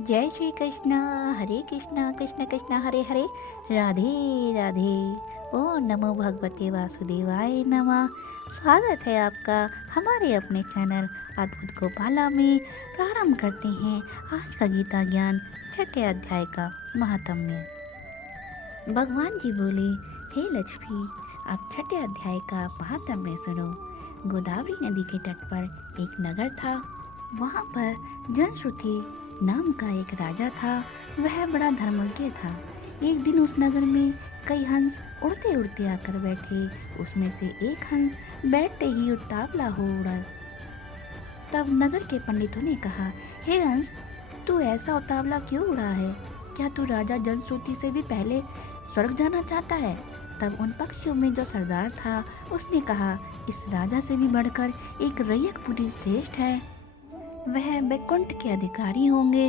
जय श्री कृष्ण। हरे कृष्णा कृष्ण कृष्ण हरे हरे, राधे राधे। ओम नमो भगवते वासुदेवाय नमः। स्वागत है आपका हमारे अपने चैनल अद्भुत गोपाला में। प्रारंभ करते हैं आज का गीता ज्ञान छठे अध्याय का महात्म्य। भगवान जी बोले, हे लक्ष्मी, अब छठे अध्याय का महात्म्य सुनो। गोदावरी नदी के तट पर एक नगर था। वहाँ पर जनश्रुति नाम का एक राजा था। वह बड़ा धर्मज्ञ था। एक दिन उस नगर में कई हंस उड़ते उड़ते आकर बैठे। उसमें से एक हंस बैठते ही उतावला हो उड़ा। तब नगर के पंडितों ने कहा, हे हंस, तू ऐसा उतावला क्यों उड़ा है? क्या तू राजा जनश्रुति से भी पहले स्वर्ग जाना चाहता है? तब उन पक्षियों में जो सरदार था उसने कहा, इस राजा से भी बढ़कर एक रैयत पुरी श्रेष्ठ है। वह वैकुंठ के अधिकारी होंगे।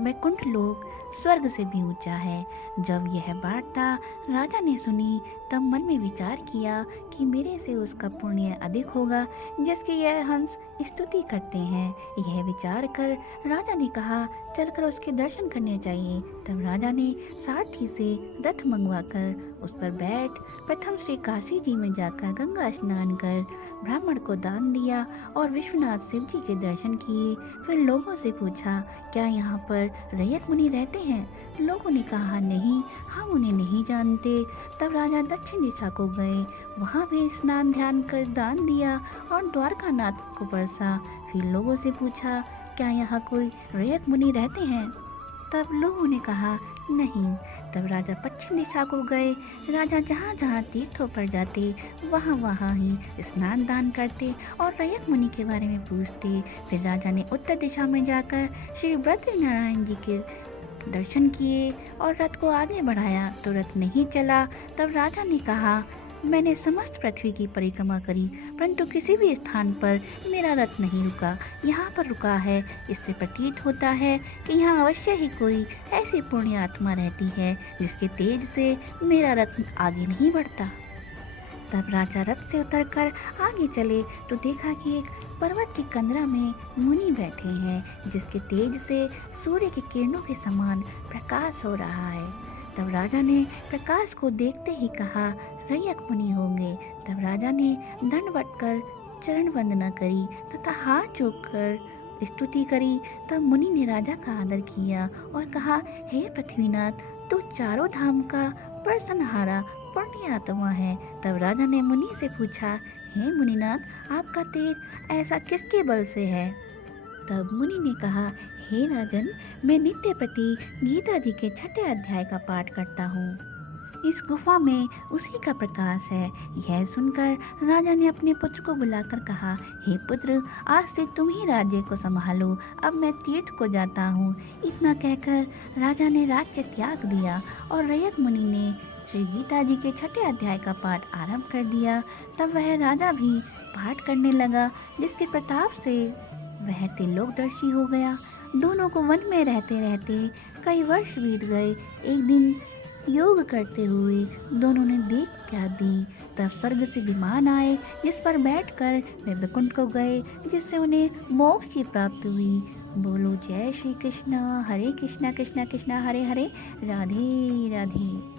वैकुंठ लोक स्वर्ग से भी ऊंचा है। जब यह वार्ता राजा ने सुनी तब मन में विचार किया कि मेरे से उसका पुण्य अधिक होगा जिसकी यह हंस स्तुति करते हैं। यह विचार कर राजा ने कहा, चलकर उसके दर्शन करने चाहिए। तब राजा ने सारथी से रथ मंगवाकर उस पर बैठ प्रथम श्री काशी जी में जाकर गंगा स्नान कर ब्राह्मण को दान दिया और विश्वनाथ शिव जी के दर्शन किए। फिर लोगों से पूछा, क्या यहाँ पर रैयत मुनि रहते हैं? लोगों ने कहा, नहीं, हम उन्हें नहीं जानते। तब राजा दक्षिण दिशा को गए। वहाँ भी स्नान ध्यान कर दान दिया और द्वारका नाथ को परसा। फिर लोगों से पूछा, क्या यहाँ कोई रैयत मुनि रहते हैं? तब लोगों ने कहा, नहीं। तब राजा पश्चिम दिशा को गए। राजा जहाँ जहाँ तीर्थों पर जाते वहाँ वहाँ ही स्नान दान करते और रैयत मुनि के बारे में पूछते। फिर राजा ने उत्तर दिशा में जाकर श्री बद्रीनारायण जी के दर्शन किए और रथ को आगे बढ़ाया तो रथ नहीं चला। तब राजा ने कहा, मैंने समस्त पृथ्वी की परिक्रमा करी परंतु किसी भी स्थान पर मेरा रथ नहीं रुका। यहाँ पर रुका है। इससे प्रतीत होता है कि यहाँ अवश्य ही कोई ऐसी पुण्य आत्मा रहती है जिसके तेज से मेरा रथ आगे नहीं बढ़ता। तब राजा रथ से उतरकर आगे चले तो देखा कि एक पर्वत की कंदरा में मुनि बैठे हैं जिसके तेज से सूर्य की किरणों के समान प्रकाश हो रहा है। तब राजा ने प्रकाश को देखते ही कहा, रैयत मुनि होंगे। तब राजा ने दंडवत कर चरण वंदना करी तथा हाथ जोड़कर स्तुति करी। तब मुनि ने राजा का आदर किया और कहा, हे पृथ्वीनाथ, तू चारों धाम का प्रसन्नहारा पुण्य आत्मा है। तब राजा ने मुनि से पूछा, हे मुनिनाथ, आपका तेज ऐसा किसके बल से है? तब मुनि ने कहा, हे राजन, मैं नित्य प्रति गीता जी के छठे अध्याय का पाठ करता हूँ। इस गुफा में उसी का प्रकाश है। यह सुनकर राजा ने अपने पुत्र को बुलाकर कहा, हे पुत्र, आज से तुम ही राज्य को संभालो। अब मैं तीर्थ को जाता हूँ। इतना कहकर राजा ने राज्य त्याग दिया और रैयत मुनि ने श्री गीता जी के छठे अध्याय का पाठ आरंभ कर दिया। तब वह राजा भी पाठ करने लगा जिसके प्रताप से वह त्रिलोकदर्शी हो गया। दोनों को वन में रहते रहते कई वर्ष बीत गए। एक दिन योग करते हुए दोनों ने देख त्याग दी। तब स्वर्ग से विमान आए जिस पर बैठकर वे वैकुंठ को गए जिससे उन्हें मोक्ष की प्राप्ति हुई। बोलो जय श्री कृष्ण। हरे कृष्णा कृष्णा कृष्णा हरे हरे, राधे राधे।